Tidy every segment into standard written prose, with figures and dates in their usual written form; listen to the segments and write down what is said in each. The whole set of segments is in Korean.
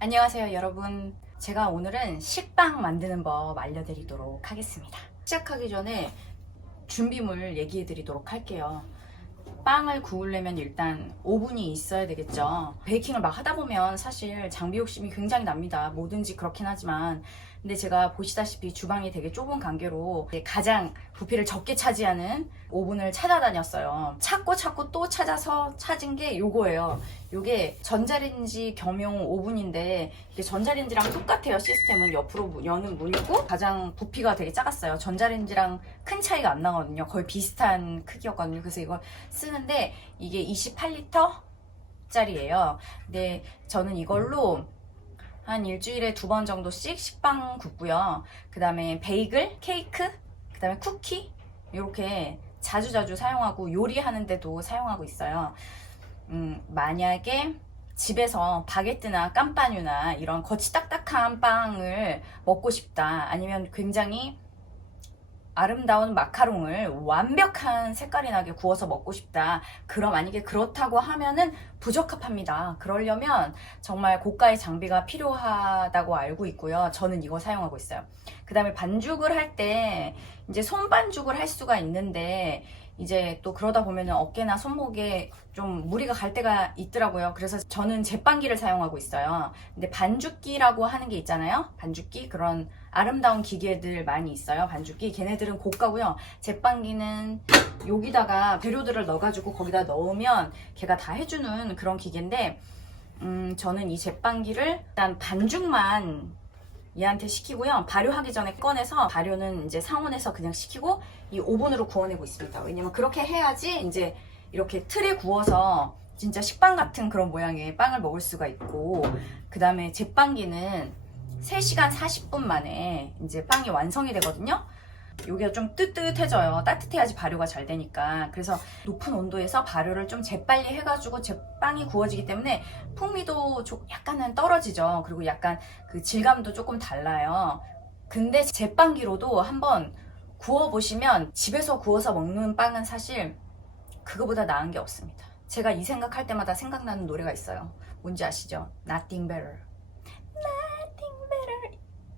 안녕하세요 여러분. 제가 오늘은 식빵 만드는 법 알려드리도록 하겠습니다. 시작하기 전에 준비물 얘기해 드리도록 할게요. 빵을 구우려면 일단 오븐이 있어야 되겠죠. 베이킹을 막 하다 보면 사실 장비 욕심이 굉장히 납니다. 뭐든지 그렇긴 하지만, 근데 제가 보시다시피 주방이 되게 좁은 관계로 가장 부피를 적게 차지하는 오븐을 찾아다녔어요. 찾고 또 찾아서 찾은 게 요거예요. 요게 전자레인지 겸용 오븐인데, 이게 전자레인지랑 똑같아요. 시스템은 옆으로 여는 문이고 가장 부피가 되게 작았어요. 전자레인지랑 큰 차이가 안 나거든요. 거의 비슷한 크기였거든요. 그래서 이걸 쓰는데 이게 28리터 짜리예요. 근데 저는 이걸로 한 일주일에 2번 정도씩 식빵 굽고요. 그 다음에 베이글, 케이크, 그 다음에 쿠키 이렇게 자주자주 사용하고 요리하는데도 사용하고 있어요. 만약에 집에서 바게트나 깜빠뉴나 이런 겉이 딱딱한 빵을 먹고 싶다, 아니면 굉장히 아름다운 마카롱을 완벽한 색깔이 나게 구워서 먹고 싶다, 그럼 만약에 그렇다고 하면은 부적합합니다. 그러려면 정말 고가의 장비가 필요하다고 알고 있고요. 저는 이거 사용하고 있어요. 그 다음에 반죽을 할 때 이제 손반죽을 할 수가 있는데, 이제 또 그러다 보면은 어깨나 손목에 좀 무리가 갈 때가 있더라고요. 그래서 저는 제빵기를 사용하고 있어요. 근데 반죽기라고 하는 게 있잖아요. 반죽기, 그런 아름다운 기계들 많이 있어요. 반죽기, 걔네들은 고가고요. 제빵기는 여기다가 재료들을 넣어가지고 거기다 넣으면 걔가 다 해주는 그런 기계인데, 저는 이 제빵기를 일단 반죽만 얘한테 시키고요. 발효하기 전에 꺼내서, 발효는 이제 상온에서 그냥 시키고 이 오븐으로 구워내고 있습니다. 왜냐면 그렇게 해야지 이제 이렇게 틀에 구워서 진짜 식빵 같은 그런 모양의 빵을 먹을 수가 있고, 그 다음에 제빵기는 3시간 40분 만에 이제 빵이 완성이 되거든요. 여기가 좀 뜨뜻해져요. 따뜻해야지 발효가 잘 되니까. 그래서 높은 온도에서 발효를 좀 재빨리 해가지고 제빵이 구워지기 때문에 풍미도 약간은 떨어지죠. 그리고 약간 그 질감도 조금 달라요. 근데 제빵기로도 한번 구워보시면 집에서 구워서 먹는 빵은 사실 그거보다 나은 게 없습니다. 제가 이 생각할 때마다 생각나는 노래가 있어요. 뭔지 아시죠? Nothing better.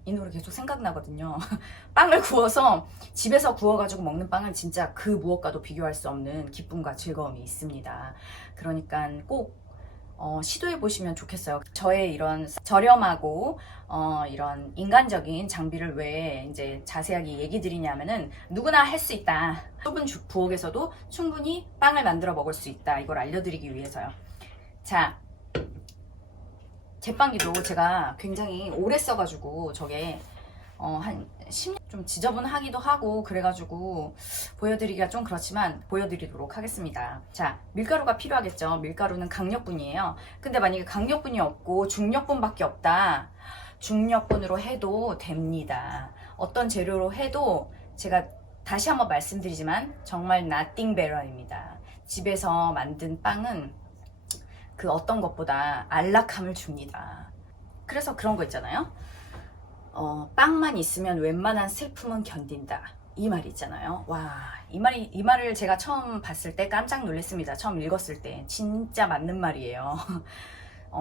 이 노래 계속 생각나거든요. 빵을 구워서 집에서 구워가지고 먹는 빵은 진짜 그 무엇과도 비교할 수 없는 기쁨과 즐거움이 있습니다. 그러니까 꼭 시도해 보시면 좋겠어요. 저의 이런 저렴하고 이런 인간적인 장비를 왜 이제 자세하게 얘기 드리냐면은, 누구나 할 수 있다. 좁은 부엌에서도 충분히 빵을 만들어 먹을 수 있다. 이걸 알려드리기 위해서요. 자, 제빵기도 제가 굉장히 오래 써가지고 저게 한 10년 좀 지저분하기도 하고 그래가지고 보여드리기가 좀 그렇지만 보여드리도록 하겠습니다. 자, 밀가루가 필요하겠죠. 밀가루는 강력분이에요. 근데 만약에 강력분이 없고 중력분밖에 없다, 중력분으로 해도 됩니다. 어떤 재료로 해도, 제가 다시 한번 말씀드리지만 정말 nothing better입니다. 집에서 만든 빵은 그 어떤 것보다 안락함을 줍니다. 그래서 그런 거 있잖아요. 빵만 있으면 웬만한 슬픔은 견딘다. 이 말이 있잖아요. 와, 이 말을 제가 처음 봤을 때 깜짝 놀랐습니다. 처음 읽었을 때. 진짜 맞는 말이에요.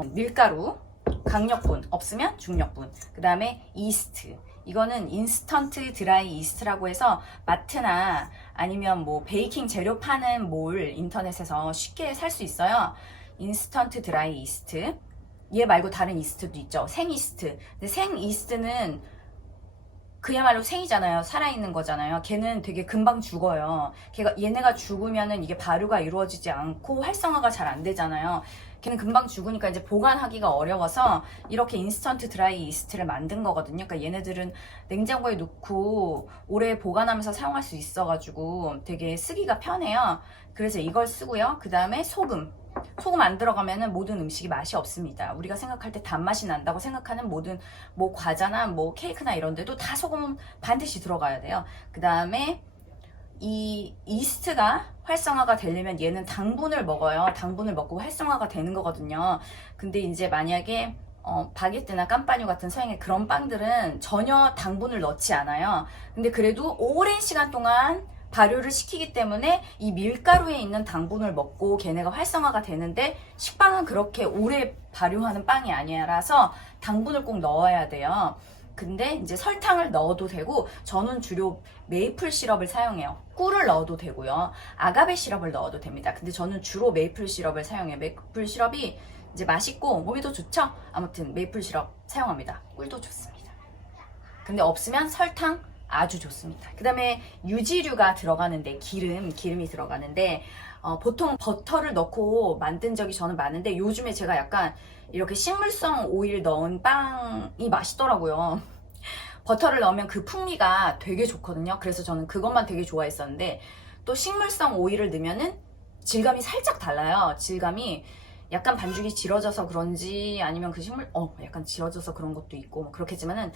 밀가루, 강력분, 없으면 중력분. 그 다음에 이스트. 이거는 인스턴트 드라이 이스트라고 해서 마트나 아니면 뭐 베이킹 재료 파는 몰 인터넷에서 쉽게 살 수 있어요. 인스턴트 드라이 이스트. 얘 말고 다른 이스트도 있죠. 생 이스트. 근데 생 이스트는 그야말로 생이잖아요. 살아있는 거잖아요. 걔는 되게 금방 죽어요. 얘네가 죽으면은 이게 발효가 이루어지지 않고 활성화가 잘 안 되잖아요. 걔는 금방 죽으니까 이제 보관하기가 어려워서 이렇게 인스턴트 드라이 이스트를 만든 거거든요. 그러니까 얘네들은 냉장고에 넣고 오래 보관하면서 사용할 수 있어가지고 되게 쓰기가 편해요. 그래서 이걸 쓰고요. 그 다음에 소금 안 들어가면은 모든 음식이 맛이 없습니다. 우리가 생각할 때 단맛이 난다고 생각하는 모든 뭐 과자나 뭐 케이크나 이런 데도 다 소금은 반드시 들어가야 돼요. 그 다음에 이 이스트가 활성화가 되려면 얘는 당분을 먹어요. 당분을 먹고 활성화가 되는 거거든요. 근데 이제 만약에 바게트나 깜빠뉴 같은 서양의 그런 빵들은 전혀 당분을 넣지 않아요. 근데 그래도 오랜 시간 동안 발효를 시키기 때문에 이 밀가루에 있는 당분을 먹고 걔네가 활성화가 되는데, 식빵은 그렇게 오래 발효하는 빵이 아니라서 당분을 꼭 넣어야 돼요. 근데 이제 설탕을 넣어도 되고, 저는 주로 메이플 시럽을 사용해요. 꿀을 넣어도 되고요, 아가베 시럽을 넣어도 됩니다. 근데 저는 주로 메이플 시럽을 사용해요. 메이플 시럽이 이제 맛있고 몸에도 좋죠. 아무튼 메이플 시럽 사용합니다. 꿀도 좋습니다. 근데 없으면 설탕 아주 좋습니다. 그 다음에 유지류가 들어가는데, 기름이 들어가는데, 보통 버터를 넣고 만든 적이 저는 많은데, 요즘에 제가 약간 이렇게 식물성 오일 넣은 빵이 맛있더라고요. 버터를 넣으면 그 풍미가 되게 좋거든요. 그래서 저는 그것만 되게 좋아했었는데, 또 식물성 오일을 넣으면은 질감이 살짝 달라요. 질감이 약간 반죽이 질어져서 그런지, 아니면 그 약간 질어져서 그런 것도 있고 뭐 그렇겠지만은,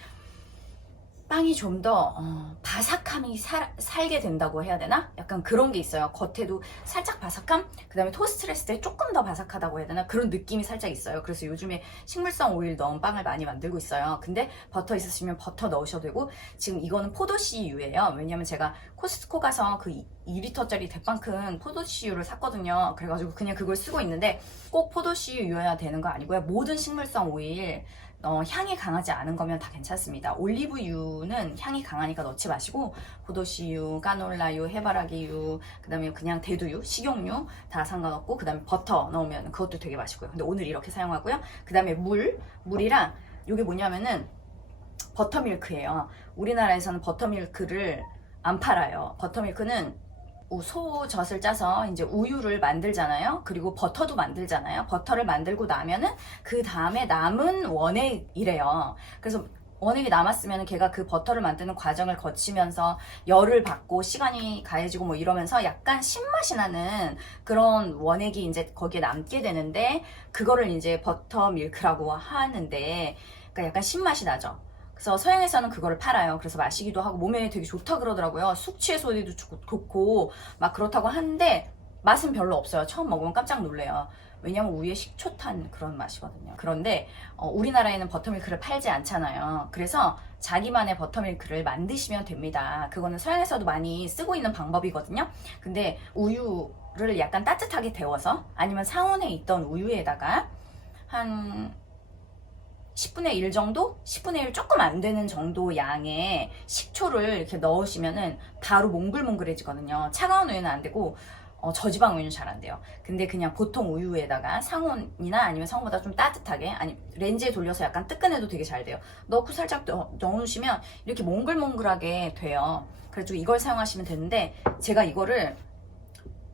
빵이 좀 더 바삭함이 살게 된다고 해야 되나? 약간 그런 게 있어요. 겉에도 살짝 바삭함, 그 다음에 토스트를 했을 때 조금 더 바삭하다고 해야 되나? 그런 느낌이 살짝 있어요. 그래서 요즘에 식물성 오일 넣은 빵을 많이 만들고 있어요. 근데 버터 있으시면 버터 넣으셔도 되고, 지금 이거는 포도씨유예요. 왜냐면 제가 코스트코 가서 그 2리터짜리 대빵 큰 포도씨유를 샀거든요. 그래가지고 그냥 그걸 쓰고 있는데, 꼭 포도씨유여야 되는 거 아니고요. 모든 식물성 오일 향이 강하지 않은 거면 다 괜찮습니다. 올리브유는 향이 강하니까 넣지 마시고, 포도씨유, 까놀라유, 해바라기유, 그 다음에 그냥 대두유, 식용유 다 상관없고, 그 다음에 버터 넣으면 그것도 되게 맛있고요. 근데 오늘 이렇게 사용하고요. 그 다음에 물이랑, 이게 뭐냐면은 버터밀크예요. 우리나라에서는 버터밀크를 안 팔아요. 버터밀크는 소젖을 짜서 이제 우유를 만들잖아요. 그리고 버터도 만들잖아요. 버터를 만들고 나면은 그 다음에 남은 원액이래요. 그래서 원액이 남았으면 걔가 그 버터를 만드는 과정을 거치면서 열을 받고 시간이 가해지고 뭐 이러면서 약간 신맛이 나는 그런 원액이 이제 거기에 남게 되는데, 그거를 이제 버터 밀크라고 하는데, 그러니까 약간 신맛이 나죠. 그래서 서양에서는 그거를 팔아요. 그래서 마시기도 하고 몸에 되게 좋다 그러더라고요. 숙취해소에도 좋고 막 그렇다고 하는데, 맛은 별로 없어요. 처음 먹으면 깜짝 놀래요. 왜냐면 우유에 식초 탄 그런 맛이거든요. 그런데 우리나라에는 버터밀크를 팔지 않잖아요. 그래서 자기만의 버터밀크를 만드시면 됩니다. 그거는 서양에서도 많이 쓰고 있는 방법이거든요. 근데 우유를 약간 따뜻하게 데워서, 아니면 상온에 있던 우유에다가 한 10분의 1 정도? 10분의 1 조금 안 되는 정도 양의 식초를 이렇게 넣으시면은 바로 몽글몽글해지거든요. 차가운 우유는 안 되고, 저지방 우유는 잘 안 돼요. 근데 그냥 보통 우유에다가 상온이나 아니면 상온보다 좀 따뜻하게, 아니 렌즈에 돌려서 약간 뜨끈해도 되게 잘 돼요. 넣고 살짝 넣어놓으시면 이렇게 몽글몽글하게 돼요. 그래가지고 이걸 사용하시면 되는데, 제가 이거를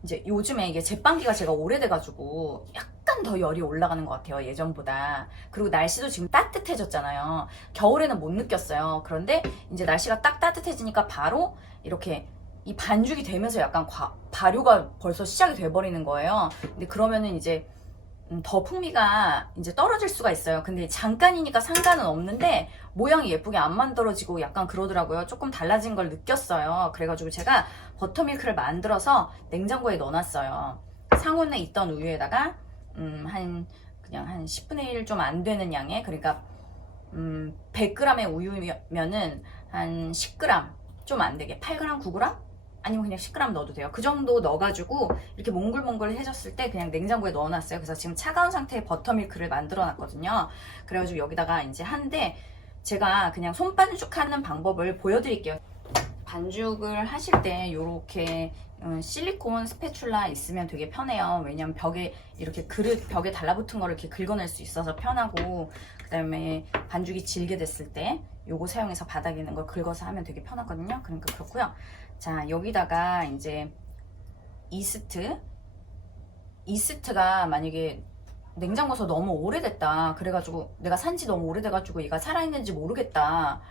이제 요즘에 이게 제빵기가 제가 오래돼가지고 약간 더 열이 올라가는 것 같아요, 예전보다. 그리고 날씨도 지금 따뜻해졌잖아요. 겨울에는 못 느꼈어요. 그런데 이제 날씨가 딱 따뜻해지니까 바로 이렇게 이 반죽이 되면서 약간 발효가 벌써 시작이 돼버리는 거예요. 근데 그러면은 이제 더 풍미가 이제 떨어질 수가 있어요. 근데 잠깐이니까 상관은 없는데, 모양이 예쁘게 안 만들어지고 약간 그러더라고요. 조금 달라진 걸 느꼈어요. 그래가지고 제가 버터밀크를 만들어서 냉장고에 넣어놨어요. 상온에 있던 우유에다가 그냥 한 10분의 1 좀 안 되는 양의, 그러니까 100g의 우유면은 한 10g 좀 안 되게 8g, 9g? 아니면 그냥 10g 넣어도 돼요. 그 정도 넣어가지고 이렇게 몽글몽글해졌을 때 그냥 냉장고에 넣어놨어요. 그래서 지금 차가운 상태의 버터밀크를 만들어 놨거든요. 그래가지고 여기다가 이제 한데, 제가 그냥 손반죽하는 방법을 보여드릴게요. 반죽을 하실 때 이렇게 실리콘 스패츌라 있으면 되게 편해요. 왜냐면 벽에 이렇게 벽에 달라붙은 거를 이렇게 긁어낼 수 있어서 편하고, 그 다음에 반죽이 질게 됐을 때 요거 사용해서 바닥에 있는 걸 긁어서 하면 되게 편하거든요. 그러니까 그렇고요. 자, 여기다가 이제 이스트가 만약에 냉장고에서 너무 오래됐다, 그래가지고 내가 산지 너무 오래돼가지고 얘가 살아있는지 모르겠다,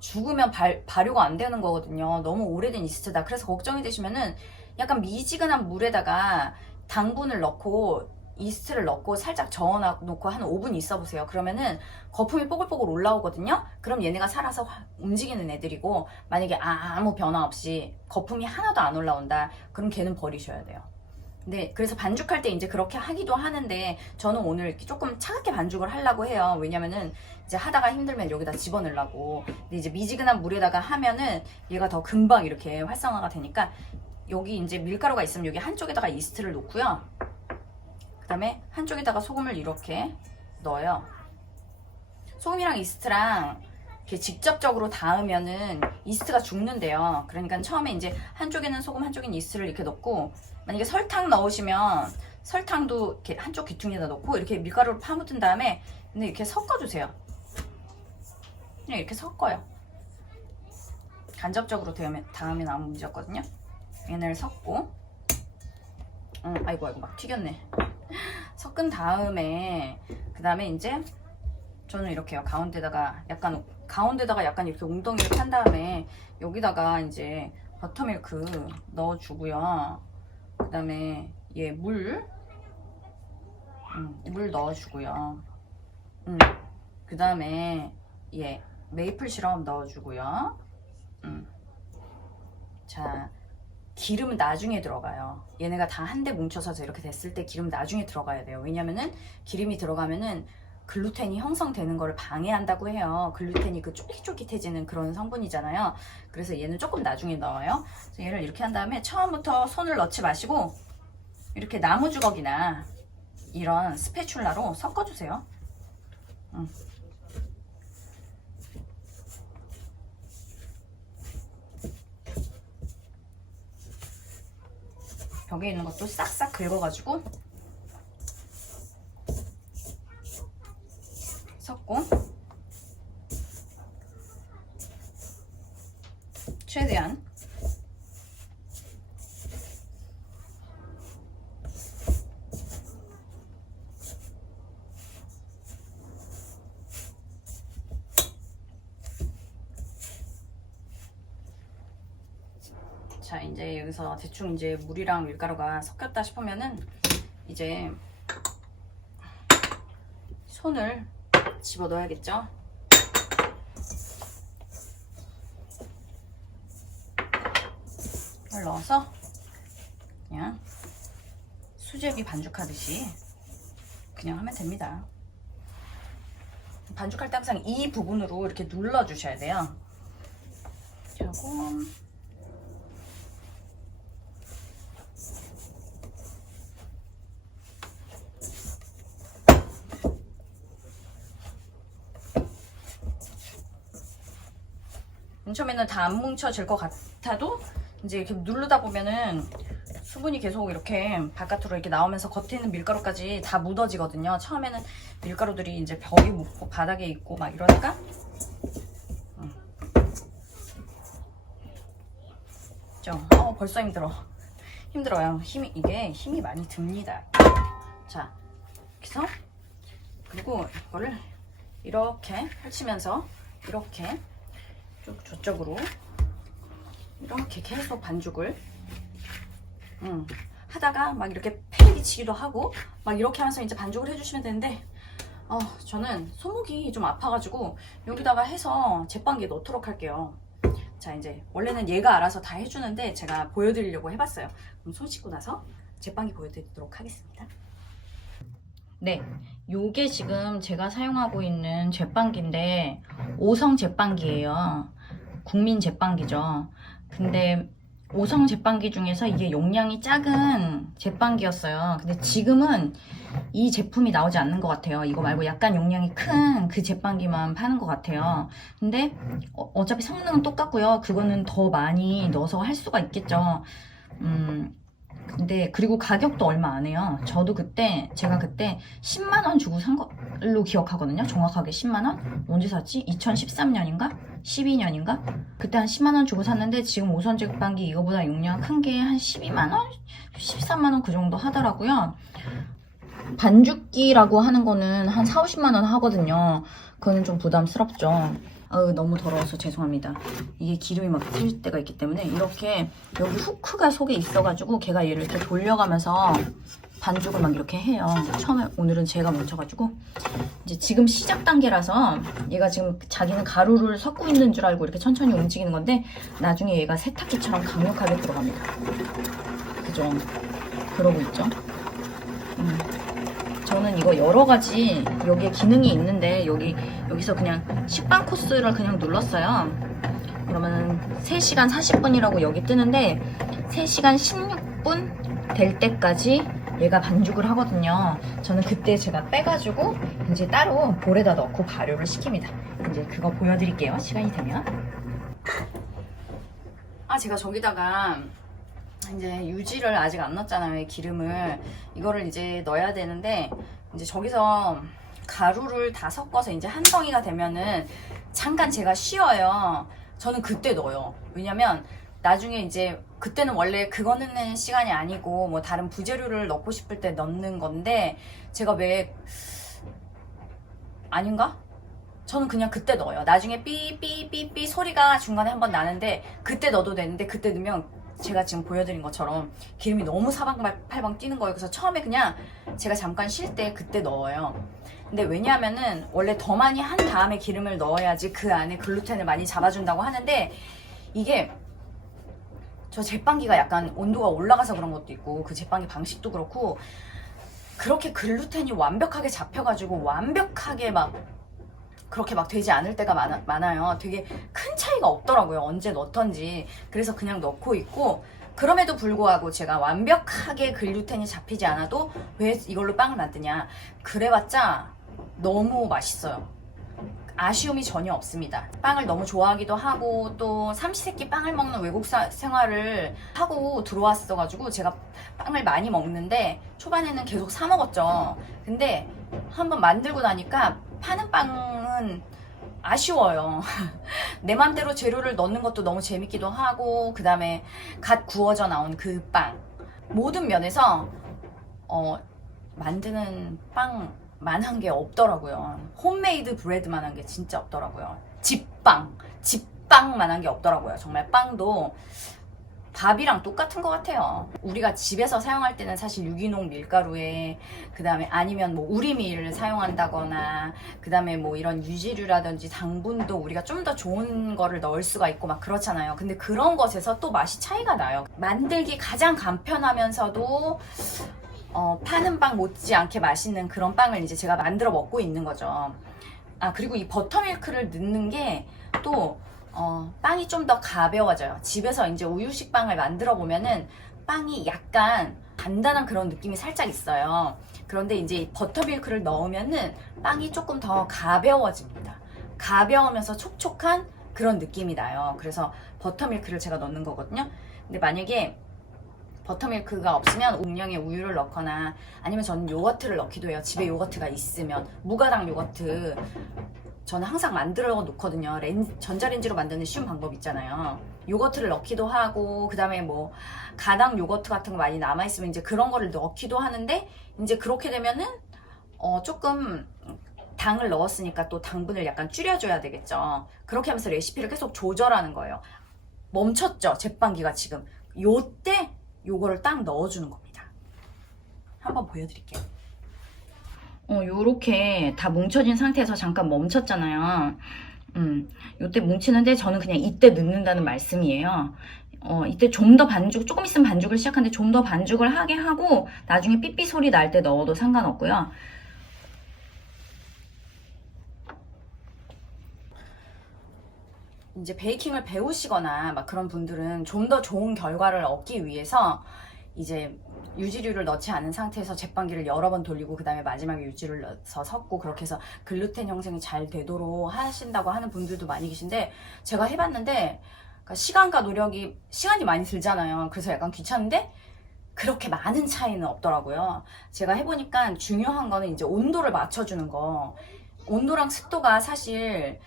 죽으면 발효가 안 되는 거거든요. 너무 오래된 이스트다. 그래서 걱정이 되시면은 약간 미지근한 물에다가 당분을 넣고 이스트를 넣고 살짝 저어놓고 한 5분 있어 보세요. 그러면은 거품이 뽀글뽀글 올라오거든요. 그럼 얘네가 살아서 움직이는 애들이고, 만약에 아무 변화 없이 거품이 하나도 안 올라온다, 그럼 걔는 버리셔야 돼요. 네, 그래서 반죽할 때 이제 그렇게 하기도 하는데 저는 오늘 이렇게 조금 차갑게 반죽을 하려고 해요. 왜냐면은 이제 하다가 힘들면 여기다 집어넣으려고. 근데 이제 미지근한 물에다가 하면은 얘가 더 금방 이렇게 활성화가 되니까 여기 이제 밀가루가 있으면 여기 한쪽에다가 이스트를 놓고요. 그 다음에 한쪽에다가 소금을 이렇게 넣어요. 소금이랑 이스트랑 이렇게 직접적으로 닿으면은 이스트가 죽는데요. 그러니까 처음에 이제 한쪽에는 소금, 한쪽에는 이스트를 이렇게 넣고, 만약에 설탕 넣으시면 설탕도 이렇게 한쪽 귀퉁이에다 넣고 이렇게 밀가루를 파묻은 다음에 근데 이렇게 섞어주세요. 그냥 이렇게 섞어요. 간접적으로 닿으면 아무 문제 없거든요. 얘네를 섞고, 아이고 막 튀겼네. 섞은 다음에 그 다음에 이제 저는 이렇게요. 가운데다가 약간 이렇게 웅덩이를 판 다음에 여기다가 이제 버터밀크 넣어주고요. 그 다음에 얘 물 넣어주고요. 그 다음에 얘 메이플 시럽 넣어주고요. 자, 기름은 나중에 들어가요. 얘네가 다 한데 뭉쳐서 이렇게 됐을 때 기름 나중에 들어가야 돼요. 왜냐면은 기름이 들어가면은 글루텐이 형성되는 거를 방해한다고 해요. 글루텐이 그 쫄깃쫄깃해지는 그런 성분이잖아요. 그래서 얘는 조금 나중에 넣어요. 그래서 얘를 이렇게 한 다음에 처음부터 손을 넣지 마시고 이렇게 나무 주걱이나 이런 스패츌라로 섞어주세요. 벽에 있는 것도 싹싹 긁어가지고 섞고 최대한 자, 이제 여기서 대충 이제 물이랑 밀가루가 섞였다 싶으면은 이제 손을 집어 넣어야겠죠. 이걸 넣어서 그냥 수제비 반죽하듯이 그냥 하면 됩니다. 반죽할 때 항상 이 부분으로 이렇게 눌러 주셔야 돼요. 하고 처음에는 다 안 뭉쳐질 것 같아도 이제 이렇게 누르다 보면은 수분이 계속 이렇게 바깥으로 이렇게 나오면서 겉에 있는 밀가루까지 다 묻어지거든요. 처음에는 밀가루들이 이제 벽에 묻고 바닥에 있고 막 이러니까 벌써 힘들어요. 이게 힘이 많이 듭니다. 자, 그래서 그리고 이거를 이렇게 펼치면서 이렇게 저쪽으로 이렇게 계속 반죽을 하다가 막 이렇게 패기 치기도 하고 막 이렇게 하면서 이제 반죽을 해주시면 되는데 저는 손목이 좀 아파가지고 여기다가 해서 제빵기에 넣도록 할게요. 자, 이제 원래는 얘가 알아서 다 해주는데 제가 보여드리려고 해봤어요. 그럼 손 씻고 나서 제빵기 보여드리도록 하겠습니다. 네, 요게 지금 제가 사용하고 있는 제빵기인데 5성 제빵기예요. 국민 제빵기죠. 근데 5성 제빵기 중에서 이게 용량이 작은 제빵기였어요. 근데 지금은 이 제품이 나오지 않는 것 같아요. 이거 말고 약간 용량이 큰 그 제빵기만 파는 것 같아요. 근데 어차피 성능은 똑같고요. 그거는 더 많이 넣어서 할 수가 있겠죠. 근데 그리고 가격도 얼마 안 해요. 제가 그때 10만원 주고 산 걸로 기억하거든요. 정확하게 10만원? 언제 샀지? 2013년인가? 12년인가? 그때 한 10만원 주고 샀는데 지금 5선 제빵기 이거보다 용량 큰 게 한 12만원? 13만원 그 정도 하더라고요. 반죽기라고 하는 거는 한 4, 50만원 하거든요. 그거는 좀 부담스럽죠. 너무 더러워서 죄송합니다. 이게 기름이 막 튈 때가 있기 때문에 이렇게 여기 후크가 속에 있어가지고 걔가 얘를 이렇게 돌려가면서 반죽을 막 이렇게 해요. 오늘은 제가 멈춰가지고 이제 지금 시작 단계라서 얘가 지금 자기는 가루를 섞고 있는 줄 알고 이렇게 천천히 움직이는 건데 나중에 얘가 세탁기처럼 강력하게 들어갑니다. 그죠? 그러고 있죠. 저는 이거 여러 가지 여기에 기능이 있는데 여기서 그냥 식빵 코스를 그냥 눌렀어요. 그러면 3시간 40분이라고 여기 뜨는데 3시간 16분 될 때까지 얘가 반죽을 하거든요. 저는 그때 제가 빼가지고 이제 따로 볼에다 넣고 발효를 시킵니다. 이제 그거 보여드릴게요. 시간이 되면. 제가 저기다가 이제 유지를 아직 안 넣었잖아요. 기름을. 이거를 이제 넣어야 되는데 이제 저기서 가루를 다 섞어서 이제 한 덩이가 되면은 잠깐 제가 쉬어요. 저는 그때 넣어요. 왜냐면 나중에 이제 그때는 원래 그거 넣는 시간이 아니고 뭐 다른 부재료를 넣고 싶을 때 넣는 건데 제가 왜 아닌가? 저는 그냥 그때 넣어요. 나중에 삐삐삐삐 소리가 중간에 한번 나는데 그때 넣어도 되는데 그때 넣으면 제가 지금 보여드린 것처럼 기름이 너무 사방팔방 뛰는 거예요. 그래서 처음에 그냥 제가 잠깐 쉴 때 그때 넣어요. 근데 왜냐하면은 원래 더 많이 한 다음에 기름을 넣어야지 그 안에 글루텐을 많이 잡아준다고 하는데 이게 저 제빵기가 약간 온도가 올라가서 그런 것도 있고 그 제빵기 방식도 그렇고 그렇게 글루텐이 완벽하게 잡혀가지고 완벽하게 막 그렇게 막 되지 않을 때가 많아요. 되게 큰 차이가 없더라고요. 언제 넣던지. 그래서 그냥 넣고 있고 그럼에도 불구하고 제가 완벽하게 글루텐이 잡히지 않아도 왜 이걸로 빵을 만드냐. 그래봤자 너무 맛있어요. 아쉬움이 전혀 없습니다. 빵을 너무 좋아하기도 하고 또 삼시세끼 빵을 먹는 외국 생활을 하고 들어왔어가지고 제가 빵을 많이 먹는데 초반에는 계속 사 먹었죠. 근데 한번 만들고 나니까 파는 빵은 아쉬워요. 내 맘대로 재료를 넣는 것도 너무 재밌기도 하고 그 다음에 갓 구워져 나온 그 빵 모든 면에서 만드는 빵만한 게 없더라고요. 홈메이드 브레드만한 게 진짜 없더라고요. 집빵만한 게 없더라고요. 정말 빵도 밥이랑 똑같은 것 같아요. 우리가 집에서 사용할 때는 사실 유기농 밀가루에 그 다음에 아니면 뭐 우리밀을 사용한다거나 그 다음에 뭐 이런 유지류라든지 당분도 우리가 좀 더 좋은 거를 넣을 수가 있고 막 그렇잖아요. 근데 그런 것에서 또 맛이 차이가 나요. 만들기 가장 간편하면서도 파는 빵 못지않게 맛있는 그런 빵을 이제 제가 만들어 먹고 있는 거죠. 그리고 이 버터밀크를 넣는 게 또 빵이 좀 더 가벼워져요. 집에서 이제 우유식 빵을 만들어 보면은 빵이 약간 단단한 그런 느낌이 살짝 있어요. 그런데 이제 버터밀크를 넣으면은 빵이 조금 더 가벼워집니다. 가벼우면서 촉촉한 그런 느낌이 나요. 그래서 버터밀크를 제가 넣는 거거든요. 근데 만약에 버터밀크가 없으면 음량의 우유를 넣거나 아니면 저는 요거트를 넣기도 해요. 집에 요거트가 있으면 무가당 요거트 저는 항상 만들어 놓거든요. 전자레인지로 만드는 쉬운 방법 있잖아요. 요거트를 넣기도 하고 그 다음에 뭐 가당 요거트 같은 거 많이 남아있으면 이제 그런 거를 넣기도 하는데 이제 그렇게 되면은 조금 당을 넣었으니까 또 당분을 약간 줄여줘야 되겠죠. 그렇게 하면서 레시피를 계속 조절하는 거예요. 멈췄죠. 제빵기가 지금. 요때 요거를 딱 넣어주는 겁니다. 한번 보여드릴게요. 요렇게 다 뭉쳐진 상태에서 잠깐 멈췄잖아요. 요때 뭉치는데 저는 그냥 이때 넣는다는 말씀이에요. 이때 좀 더 조금 있으면 반죽을 시작하는데 좀 더 반죽을 하게 하고 나중에 삐삐 소리 날 때 넣어도 상관없고요. 이제 베이킹을 배우시거나 막 그런 분들은 좀 더 좋은 결과를 얻기 위해서 이제 유지류를 넣지 않은 상태에서 제빵기를 여러 번 돌리고 그 다음에 마지막에 유지를 넣어서 섞고 그렇게 해서 글루텐 형성이 잘 되도록 하신다고 하는 분들도 많이 계신데 제가 해봤는데 그러니까 시간과 노력이 시간이 많이 들잖아요. 그래서 약간 귀찮은데 그렇게 많은 차이는 없더라고요. 제가 해보니까 중요한 거는 이제 온도를 맞춰주는 거. 온도랑 습도가 사실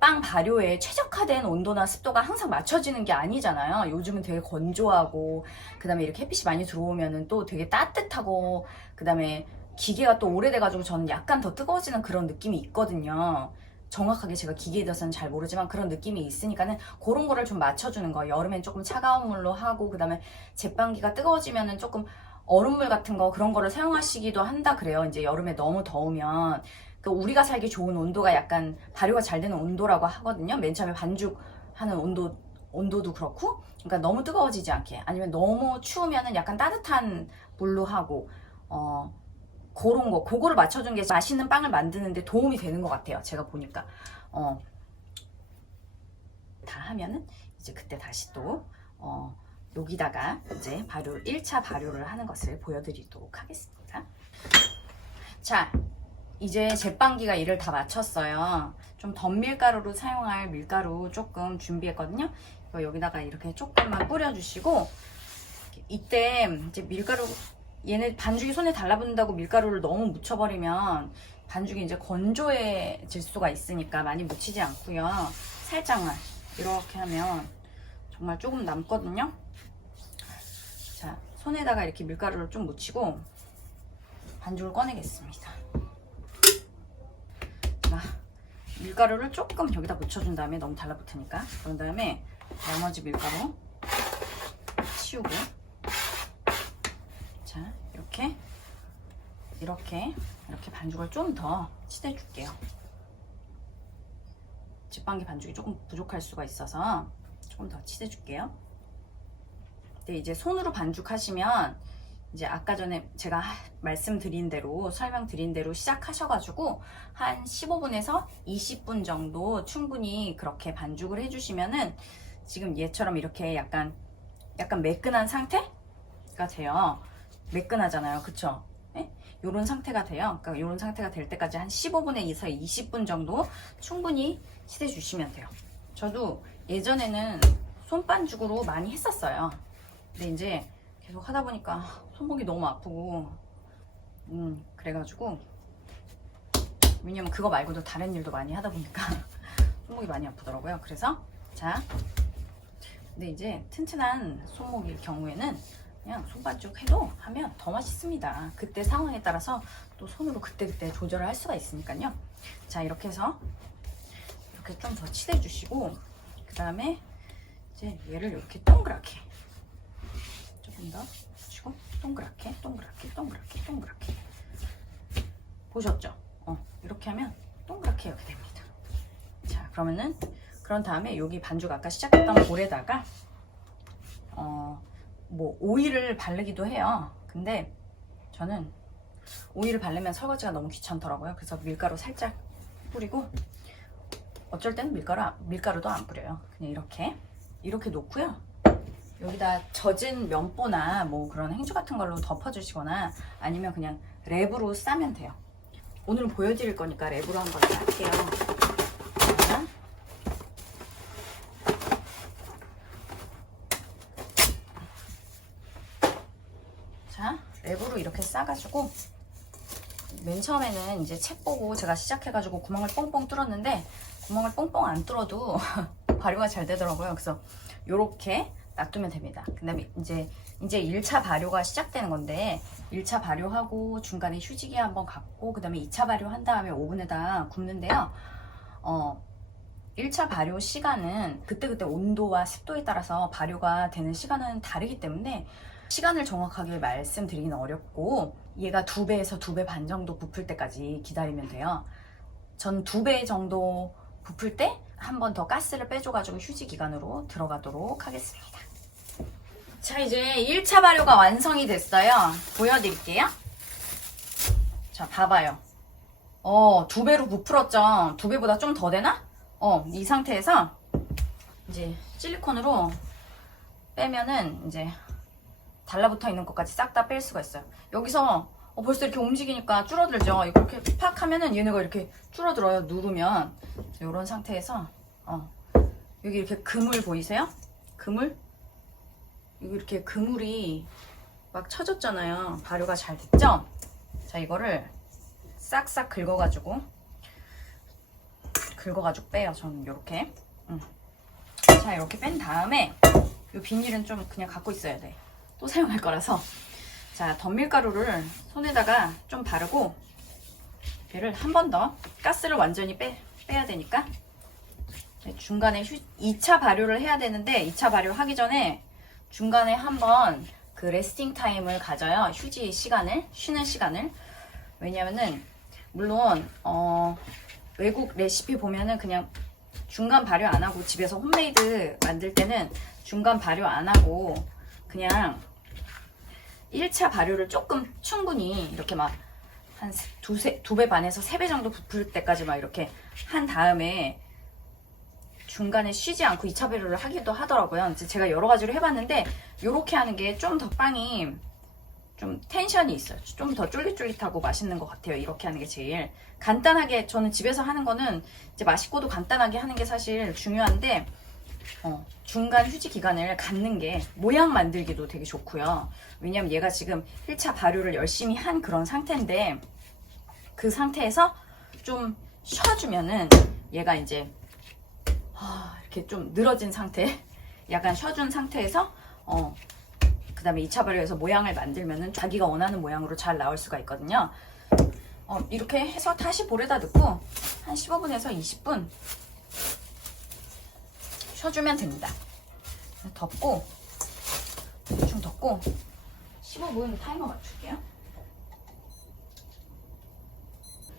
빵 발효에 최적화된 온도나 습도가 항상 맞춰지는 게 아니잖아요. 요즘은 되게 건조하고 그 다음에 이렇게 햇빛이 많이 들어오면은 또 되게 따뜻하고 그 다음에 기계가 또 오래돼가지고 저는 약간 더 뜨거워지는 그런 느낌이 있거든요. 정확하게 제가 기계에 대해서는 잘 모르지만 그런 느낌이 있으니까는 그런 거를 좀 맞춰주는 거예요. 여름엔 조금 차가운 물로 하고 그 다음에 제빵기가 뜨거워지면은 조금 얼음물 같은 거 그런 거를 사용하시기도 한다 그래요. 이제 여름에 너무 더우면 우리가 살기 좋은 온도가 약간 발효가 잘 되는 온도라고 하거든요. 맨 처음에 반죽하는 온도 온도도 그렇고, 그러니까 너무 뜨거워지지 않게, 아니면 너무 추우면은 약간 따뜻한 물로 하고, 그런 거, 그거를 맞춰준 게 맛있는 빵을 만드는데 도움이 되는 것 같아요. 제가 보니까. 다 하면은 이제 그때 다시 또 여기다가 이제 발효 1차 발효를 하는 것을 보여드리도록 하겠습니다. 자, 이제 제빵기가 일을 다 마쳤어요. 좀 덧밀가루로 사용할 밀가루 조금 준비했거든요. 이거 여기다가 이렇게 조금만 뿌려주시고, 이때 이제 밀가루, 얘네 반죽이 손에 달라붙는다고 밀가루를 너무 묻혀버리면 반죽이 이제 건조해질 수가 있으니까 많이 묻히지 않고요. 살짝만 이렇게 하면 정말 조금 남거든요. 자, 손에다가 이렇게 밀가루를 좀 묻히고 반죽을 꺼내겠습니다. 자, 밀가루를 조금 여기다 묻혀준 다음에, 너무 달라붙으니까, 그런 다음에 나머지 밀가루 치우고, 자, 이렇게 반죽을 좀 더 치대줄게요. 제빵기 반죽이 조금 부족할 수가 있어서 조금 더 치대줄게요. 근데 이제 손으로 반죽하시면 이제 아까 전에 제가 말씀드린 대로, 설명드린 대로 시작하셔가지고 한 15분에서 20분 정도 충분히 그렇게 반죽을 해주시면은 지금 얘처럼 이렇게 약간 매끈한 상태가 돼요. 매끈하잖아요, 그쵸? 네? 요런 상태가 돼요. 그러니까 요런 상태가 될 때까지 한 15분에서 20분 정도 충분히 치대주시면 돼요. 저도 예전에는 손반죽으로 많이 했었어요. 근데 이제 계속 하다 보니까 손목이 너무 아프고, 그래가지고, 왜냐면 그거 말고도 다른 일도 많이 하다 보니까 손목이 많이 아프더라고요. 그래서, 자, 근데 이제 튼튼한 손목일 경우에는 그냥 손반죽 해도 하면 더 맛있습니다. 그때 상황에 따라서 또 손으로 그때그때 조절을 할 수가 있으니까요. 자, 이렇게 해서 이렇게 좀 더 칠해주시고, 그 다음에 이제 얘를 이렇게 동그랗게 조금 더 주고, 동그랗게 보셨죠? 이렇게 하면 동그랗게 이렇게 됩니다. 자, 그러면은 그런 다음에 여기 반죽 아까 시작했던 볼에다가 뭐 오일을 바르기도 해요. 근데 저는 오일을 바르면 설거지가 너무 귀찮더라고요. 그래서 밀가루 살짝 뿌리고, 어쩔 때는 밀가루도 안 뿌려요. 그냥 이렇게 놓고요. 여기다 젖은 면보나 뭐 그런 행주 같은 걸로 덮어주시거나, 아니면 그냥 랩으로 싸면 돼요. 오늘 보여드릴 거니까 랩으로 한번 할게요. 자, 랩으로 이렇게 싸가지고, 맨 처음에는 이제 책 보고 제가 시작해가지고 구멍을 뻥뻥 뚫었는데, 구멍을 뻥뻥 안 뚫어도 발효가 잘 되더라고요. 그래서 요렇게 놔두면 됩니다. 그 다음에 이제 1차 발효가 시작되는 건데, 1차 발효하고 중간에 휴지기 한번 갖고, 그 다음에 2차 발효한 다음에 오븐에다 굽는데요. 1차 발효 시간은 그때그때 온도와 습도에 따라서 발효가 되는 시간은 다르기 때문에 시간을 정확하게 말씀드리기는 어렵고, 얘가 2배에서 2배 반 정도 부풀 때까지 기다리면 돼요. 전 2배 정도 부풀 때 한 번 더 가스를 빼줘가지고 휴지 기간으로 들어가도록 하겠습니다. 자, 이제 1차 발효가 완성이 됐어요. 보여드릴게요. 자, 봐봐요. 2배로 부풀었죠. 2배보다 좀 더 되나? 이 상태에서 이제 실리콘으로 빼면은 이제 달라붙어 있는 것까지 싹 다 뺄 수가 있어요. 여기서 벌써 이렇게 움직이니까 줄어들죠. 이렇게 팍 하면은 얘네가 이렇게 줄어들어요. 누르면. 이런 상태에서 여기 이렇게 그물 보이세요? 그물? 여기 이렇게 그물이 막 쳐졌잖아요. 발효가 잘 됐죠? 자, 이거를 싹싹 긁어가지고 빼요. 저는 이렇게. 자, 이렇게 뺀 다음에 이 비닐은 좀 그냥 갖고 있어야 돼. 또 사용할 거라서. 자, 덧밀가루를 손에다가 좀 바르고, 얘를 한 번 더 가스를 완전히 빼야 되니까 중간에 2차 발효를 해야 되는데, 2차 발효 하기 전에 중간에 한번 그 레스팅 타임을 가져요. 휴지 시간을, 쉬는 시간을. 왜냐면은 물론 외국 레시피 보면은 그냥 중간 발효 안 하고 집에서 홈메이드 만들 때는 중간 발효 안 하고 그냥 1차 발효를 조금 충분히 이렇게 막 한 두 배 반에서 3배 정도 부풀 때까지 막 이렇게 한 다음에 중간에 쉬지 않고 2차 발효를 하기도 하더라고요. 이제 제가 여러 가지로 해봤는데 이렇게 하는 게 좀 더 빵이 좀 텐션이 있어요. 좀 더 쫄깃쫄깃하고 맛있는 것 같아요. 이렇게 하는 게 제일 간단하게, 저는 집에서 하는 거는 이제 맛있고도 간단하게 하는 게 사실 중요한데 중간 휴지 기간을 갖는 게 모양 만들기도 되게 좋고요. 왜냐면 얘가 지금 1차 발효를 열심히 한 그런 상태인데 그 상태에서 좀 쉬어주면은 얘가 이제 이렇게 좀 늘어진 상태, 약간 쉬어준 상태에서 그 다음에 2차 발효해서 모양을 만들면은 자기가 원하는 모양으로 잘 나올 수가 있거든요. 이렇게 해서 다시 볼에다 넣고 한 15분에서 20분 쉬어주면 됩니다. 덮고, 대충 덮고 15분 타이머 맞출게요.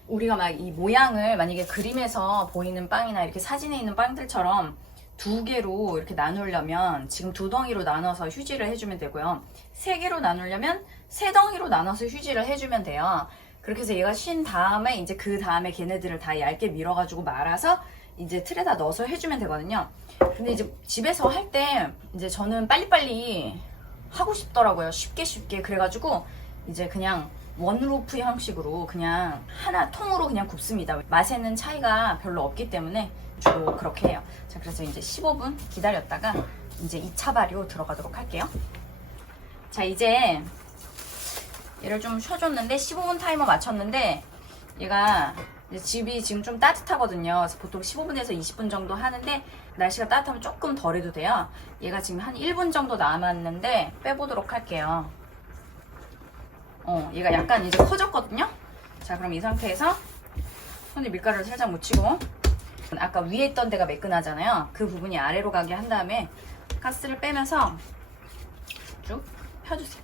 우리가 막 이 모양을 만약에 그림에서 보이는 빵이나 이렇게 사진에 있는 빵들처럼 2개로 이렇게 나누려면 지금 2덩이로 나눠서 휴지를 해주면 되고요. 3개로 나누려면 3덩이로 나눠서 휴지를 해주면 돼요. 그렇게 해서 얘가 쉰 다음에 이제 그 다음에 걔네들을 다 얇게 밀어가지고 말아서 이제 틀에다 넣어서 해주면 되거든요. 근데 이제 집에서 할 때 이제 저는 빨리빨리 하고 싶더라고요. 쉽게. 그래가지고 이제 그냥 원로프 형식으로 그냥 하나 통으로 그냥 굽습니다. 맛에는 차이가 별로 없기 때문에 주로 그렇게 해요. 자, 그래서 이제 15분 기다렸다가 이제 2차 발효 들어가도록 할게요. 자, 이제 얘를 좀 쉬어줬는데 15분 타이머 맞췄는데 얘가 이제 집이 지금 좀 따뜻하거든요. 그래서 보통 15분에서 20분 정도 하는데 날씨가 따뜻하면 조금 덜 해도 돼요. 얘가 지금 한 1분 정도 남았는데 빼보도록 할게요. 얘가 약간 이제 커졌거든요. 자, 그럼 이 상태에서 손에 밀가루를 살짝 묻히고 아까 위에 있던 데가 매끈하잖아요. 그 부분이 아래로 가게 한 다음에 가스를 빼면서 쭉 펴주세요.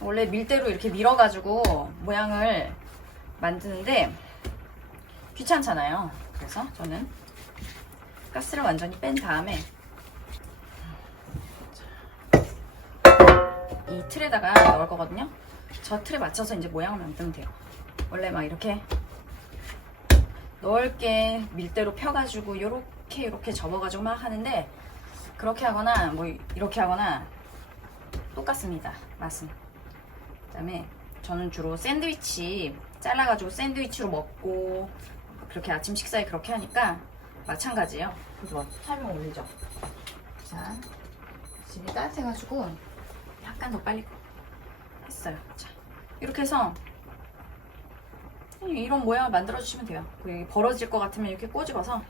원래 밀대로 이렇게 밀어가지고 모양을 만드는데 귀찮잖아요. 그래서 저는 가스를 완전히 뺀 다음에 이 틀에다가 넣을 거거든요. 저 틀에 맞춰서 이제 모양을 만들면 돼요. 원래 막 이렇게 넓게 밀대로 펴가지고 요렇게 접어가지고 막 하는데 그렇게 하거나 뭐 이렇게 하거나 똑같습니다. 맛은. 그 다음에 저는 주로 샌드위치 잘라가지고 샌드위치로 먹고 그렇게 아침 식사에 그렇게 하니까 마찬가지예요. 그래서 타이머 올리죠. 자, 집이 따뜻해가지고 약간 더 빨리 했어요. 자, 이렇게 해서 이런 모양을 만들어주시면 돼요. 여기 벌어질 것 같으면 이렇게 꼬집어서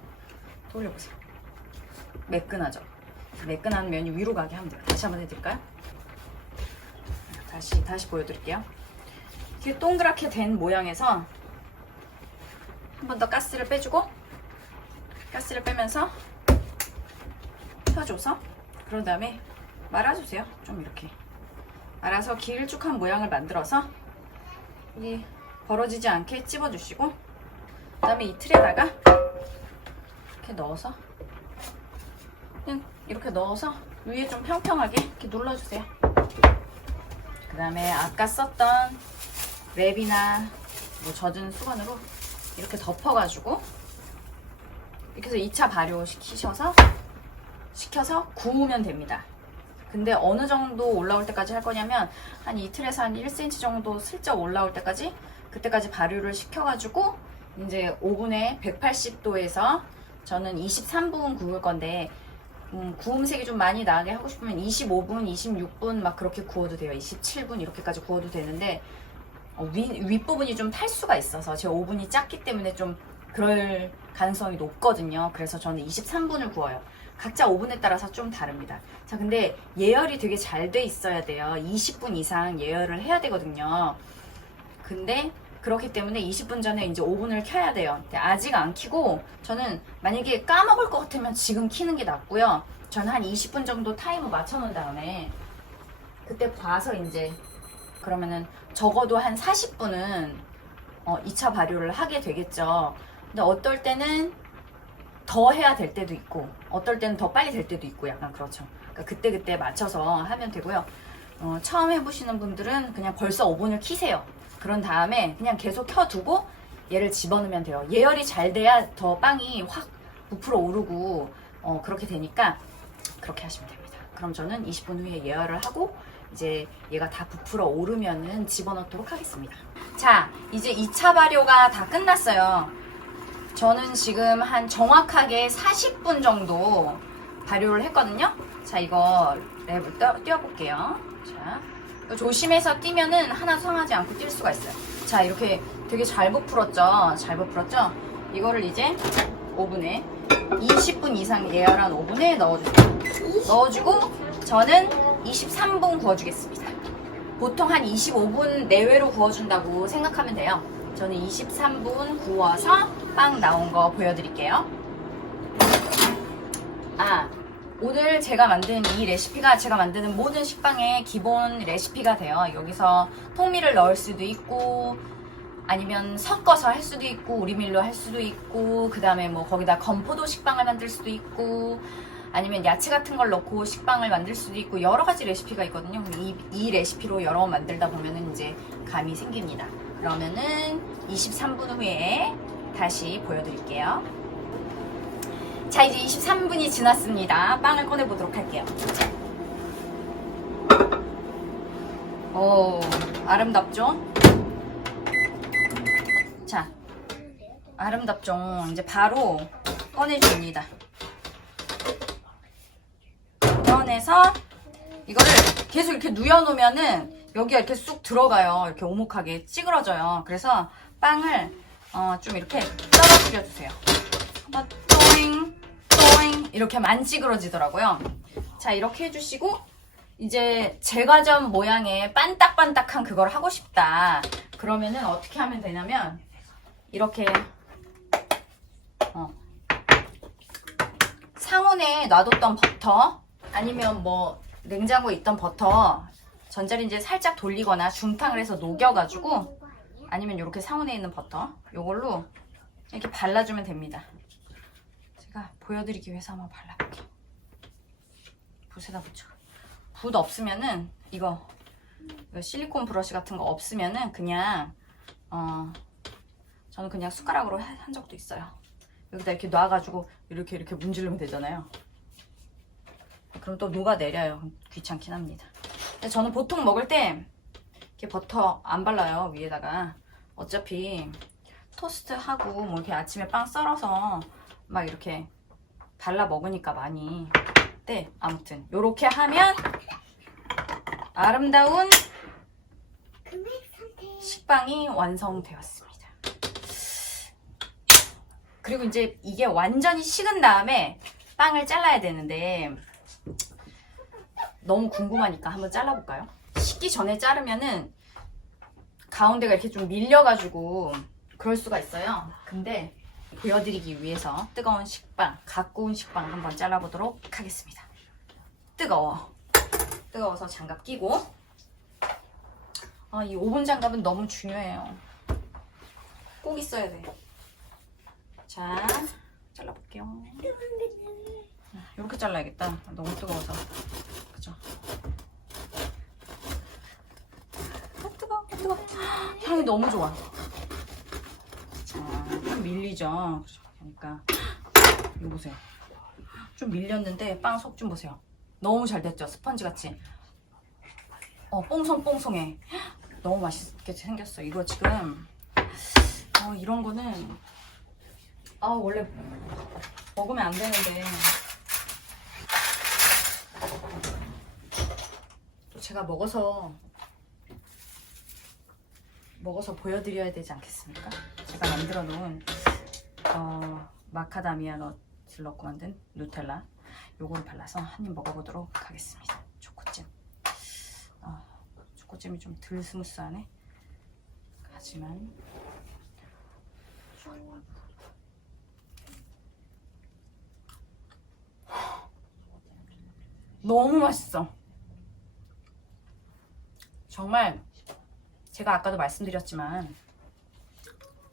돌려보세요. 매끈하죠? 매끈한 면이 위로 가게 하면 돼요. 다시 한번 해드릴까요? 다시 보여드릴게요. 이렇게 동그랗게 된 모양에서 한 번 더 가스를 빼주고 가스를 빼면서 펴줘서 그런 다음에 말아주세요. 좀 이렇게 말아서 길쭉한 모양을 만들어서 이 벌어지지 않게 찝어주시고 그 다음에 이 틀에다가 이렇게 넣어서 그냥 이렇게 넣어서 위에 좀 평평하게 이렇게 눌러주세요. 그 다음에 아까 썼던 랩이나 뭐 젖은 수건으로 이렇게 덮어가지고 이렇게 해서 2차 발효 시켜서 구우면 됩니다. 근데 어느 정도 올라올 때까지 할 거냐면 한 이틀에서 한 1cm 정도 슬쩍 올라올 때까지 그때까지 발효를 시켜가지고 이제 오븐에 180도에서 저는 23분 구울 건데 구움색이 좀 많이 나게 하고 싶으면 25분, 26분 막 그렇게 구워도 돼요. 27분 이렇게까지 구워도 되는데 윗부분이 좀 탈 수가 있어서 제 오븐이 작기 때문에 좀 그럴 가능성이 높거든요. 그래서 저는 23분을 구워요. 각자 오븐에 따라서 좀 다릅니다. 자, 근데 예열이 되게 잘 돼 있어야 돼요. 20분 이상 예열을 해야 되거든요. 근데 그렇기 때문에 20분 전에 이제 오븐을 켜야 돼요. 근데 아직 안 켜고 저는 만약에 까먹을 것 같으면 지금 켜는 게 낫고요. 저는 한 20분 정도 타이머 맞춰 놓은 다음에 그때 봐서 이제 그러면은 적어도 한 40분은 2차 발효를 하게 되겠죠. 근데 어떨 때는 더 해야 될 때도 있고 어떨 때는 더 빨리 될 때도 있고 약간 그렇죠. 그러니까 그때그때 맞춰서 하면 되고요. 처음 해보시는 분들은 그냥 벌써 오븐을 키세요. 그런 다음에 그냥 계속 켜두고 얘를 집어넣으면 돼요. 예열이 잘 돼야 더 빵이 확 부풀어 오르고 그렇게 되니까 그렇게 하시면 됩니다. 그럼 저는 20분 후에 예열을 하고 이제 얘가 다 부풀어 오르면은 집어넣도록 하겠습니다. 자, 이제 2차 발효가 다 끝났어요. 저는 지금 한 정확하게 40분 정도 발효를 했거든요. 자, 이거 랩을 띄워볼게요. 자, 조심해서 띄면은 하나도 상하지 않고 뛸 수가 있어요. 자, 이렇게 되게 잘 부풀었죠? 잘 부풀었죠? 이거를 이제 오븐에 20분 이상 예열한 오븐에 넣어주세요. 넣어주고 저는 23분 구워주겠습니다. 보통 한 25분 내외로 구워준다고 생각하면 돼요. 저는 23분 구워서 빵 나온 거 보여드릴게요. 오늘 제가 만든 이 레시피가 제가 만드는 모든 식빵의 기본 레시피가 돼요. 여기서 통밀을 넣을 수도 있고 아니면 섞어서 할 수도 있고 우리밀로 할 수도 있고 그 다음에 뭐 거기다 건포도 식빵을 만들 수도 있고 아니면 야채 같은 걸 넣고 식빵을 만들 수도 있고 여러 가지 레시피가 있거든요. 이 레시피로 여러 번 만들다 보면은 이제 감이 생깁니다. 그러면은 23분 후에 다시 보여드릴게요. 자, 이제 23분이 지났습니다. 빵을 꺼내보도록 할게요. 오, 아름답죠? 자, 아름답죠? 이제 바로 꺼내줍니다. 꺼내서 이거를 계속 이렇게 누워놓으면은 여기가 이렇게 쑥 들어가요. 이렇게 오목하게 찌그러져요. 그래서 빵을 좀 이렇게 떨어뜨려주세요. 또잉 또잉 이렇게 하면 안 찌그러지더라고요. 자, 이렇게 해주시고 이제 제과점 모양의 반딱반딱한 그걸 하고 싶다. 그러면은 어떻게 하면 되냐면 이렇게 상온에 놔뒀던 버터 아니면 뭐 냉장고에 있던 버터 전자레인지에 살짝 돌리거나 중탕을 해서 녹여가지고 아니면 이렇게 상온에 있는 버터 요걸로 이렇게 발라주면 됩니다. 제가 보여드리기 위해서 한번 발라볼게요. 붓에다 붙여. 붓 없으면은 이거 실리콘 브러쉬 같은 거 없으면은 그냥 저는 그냥 숟가락으로 한 적도 있어요. 여기다 이렇게 놔가지고 이렇게 문지르면 되잖아요. 그럼 또 녹아내려요. 귀찮긴 합니다. 근데 저는 보통 먹을 때 이렇게 버터 안 발라요. 위에다가 어차피 토스트하고 뭐 이렇게 아침에 빵 썰어서 막 이렇게 발라 먹으니까 많이. 네, 아무튼 요렇게 하면 아름다운 식빵이 완성되었습니다. 그리고 이제 이게 완전히 식은 다음에 빵을 잘라야 되는데 너무 궁금하니까 한번 잘라볼까요? 식기 전에 자르면은 가운데가 이렇게 좀 밀려가지고 그럴 수가 있어요. 근데 보여드리기 위해서 뜨거운 식빵, 갓 구운 식빵 한번 잘라보도록 하겠습니다. 뜨거워서 장갑 끼고 이 오븐 장갑은 너무 중요해요. 꼭 있어야 돼. 자, 잘라볼게요. 이렇게 잘라야겠다. 너무 뜨거워서. 그죠? 뜨거워. 향이 너무 좋아. 자, 좀 밀리죠? 그러니까 이거 보세요. 좀 밀렸는데 빵 속 좀 보세요. 너무 잘 됐죠? 스펀지같이. 뽕송뽕송해. 너무 맛있게 생겼어. 이거 지금 이런 거는 원래 먹으면 안 되는데 또 제가 먹어서 보여드려야 되지 않겠습니까? 제가 만들어 놓은 마카다미아 넛을 넣고 만든 누텔라 요거를 발라서 한 입 먹어보도록 하겠습니다. 초코잼이 좀 덜 스무스하네. 하지만 너무 맛있어. 정말 제가 아까도 말씀드렸지만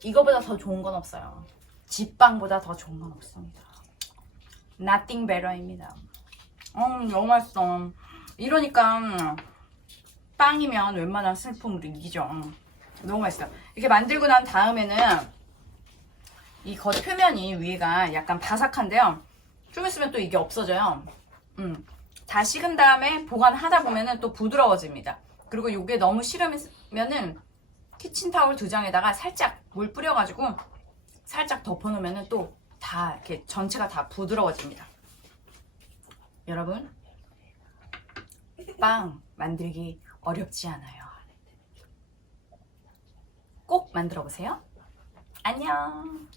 이거보다 더 좋은 건 없어요. 집빵보다 더 좋은 건 없습니다. nothing better입니다. 너무 맛있어. 이러니까 빵이면 웬만한 슬픔을 이기죠. 너무 맛있어. 이렇게 만들고 난 다음에는 이 겉 표면이 위가 약간 바삭한데요. 좀 있으면 또 이게 없어져요. 다 식은 다음에 보관하다 보면은 또 부드러워집니다. 그리고 이게 너무 싫으면은 키친타올 2장에다가 살짝 물 뿌려가지고 살짝 덮어놓으면은 또 다 이렇게 전체가 다 부드러워집니다. 여러분, 빵 만들기 어렵지 않아요. 꼭 만들어 보세요. 안녕.